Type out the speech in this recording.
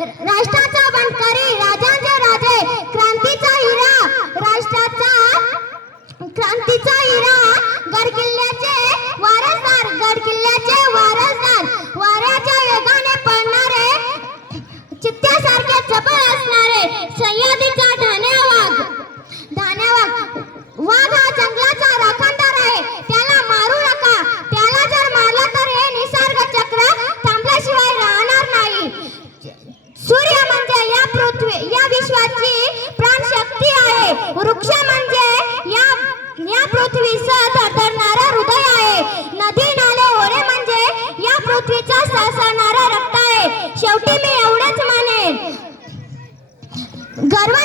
राष्ट्राचा बनकरी राजांचे राजे क्रांतीचा हिरा राष्ट्राचा क्रांतीचा हिरा गड किल्ल्याचे वारसदार गड किल्ल्याचे वारसदार वाऱ्याच्या योगाने पडणारे चित्त्यासारखे चपळ असणारे सैया गरबा